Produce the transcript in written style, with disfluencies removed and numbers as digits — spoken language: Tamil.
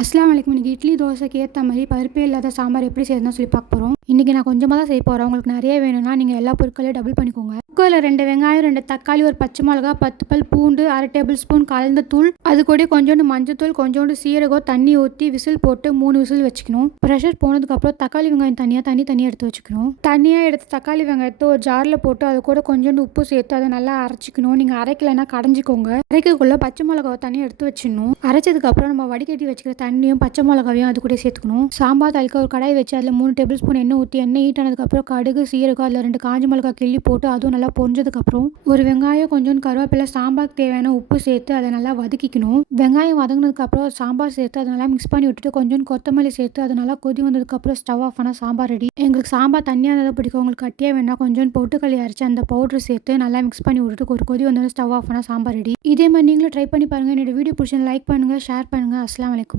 அஸ்ஸலாமு அலைக்கும். இன்னைக்கு இட்லி தோசைக்கு ஏற்ற மாதிரி பருப்பே இல்லாத சாம்பார் எப்படி செய்யறதுன்னு சொல்லி பார்க்க போகிறோம். இன்றைக்கி நான் கொஞ்சமாக தான் செய்ய போகிறேன். உங்களுக்கு நிறைய வேணும்னா நீங்கள் எல்லா பொருட்களையும் டபுள் பண்ணிக்கோங்க. குக்கரில் 2 வெங்காயம், 2 தக்காளி, ஒரு பச்சை மிளகா, 10 பல் பூண்டு, 1/2 டேபிள் ஸ்பூன் கலந்த தூள், அது கூட கொஞ்சோண்டு மஞ்சத்தூள், கொஞ்சோண்டு சீரகம், தண்ணி ஊற்றி விசில் போட்டு 3 விசில் வச்சுக்கணும். ப்ரெஷர் போனதுக்கப்புறம் தக்காளி வெங்காயம் தனியாக எடுத்து வச்சுக்கணும். தனியாக எடுத்து தக்காளி வெங்காயத்தை ஒரு ஜாரில் போட்டு அது கூட கொஞ்சோண்டு உப்பு சேர்த்து அதை நல்லா அரைச்சிக்கணும். நீங்கள் அரைக்கலைன்னா கடைஞ்சிக்கோங்க. அரைக்கக்குள்ளே பச்சை மிளகாவை தனியாக எடுத்து வச்சிடணும். அரைச்சதுக்கப்புறம் நம்ம வடிகட்டி வச்சுக்கிற தண்ணியும் பச்சை மிளகாவையும் அது கூட சேர்த்துக்கணும். சாம்பார் தாளிக்க ஒரு கடாய் வச்சு அதில் 3 டேபிள் ஸ்பூன் எண்ணெய் ஊற்றி எண்ணெய் ஹீட் ஆனதுக்கப்புறம் கடுகு, சீரகம், அதில் 2 காஞ்ச மிளகா கிள்ளி போட்டு அதுவும் நல்லா பொரிஞ்சதுக்கப்புறம் ஒரு வெங்காயம், கொஞ்சோண்டு கருவேப்பிலை, சாம்பாருக்கு தேவையான உப்பு சேர்த்து அதை நல்லா வதக்கிக்கணும். வெங்காயம் வதங்கினதுக்கப்புறம் சாம்பார் சேர்த்து அதை நல்லா மிக்ஸ் பண்ணி விட்டுட்டு கொஞ்சோண்டு கொத்தமல்லி சேர்த்து அது நல்லா கொதி வந்ததுக்கப்புறம் ஸ்டவ் ஆஃப் பண்ணால் சாம்பார் ரெடி. எங்களுக்கு சாம்பார் தண்ணியாக இருந்தால் பிடிக்கும். உங்களுக்கு கட்டியாக வேணா கொஞ்சோண்டு பொட்டுக்கல்லி அரைச்சி அந்த பவுடர் சேர்த்து நல்லா மிக்ஸ் பண்ணி விட்டுட்டு ஒரு கொதி வந்தோடனே ஸ்டவ் ஆஃப் பண்ணால் சாம்பார் ரெடி. இதே மாதிரி நீங்களும் ட்ரை பண்ணி பாருங்கள். என்னோட வீடியோ பிடிச்சா லைக் பண்ணுங்கள், ஷேர் பண்ணுங்கள். அஸ்ஸலாமு அலைக்கும்.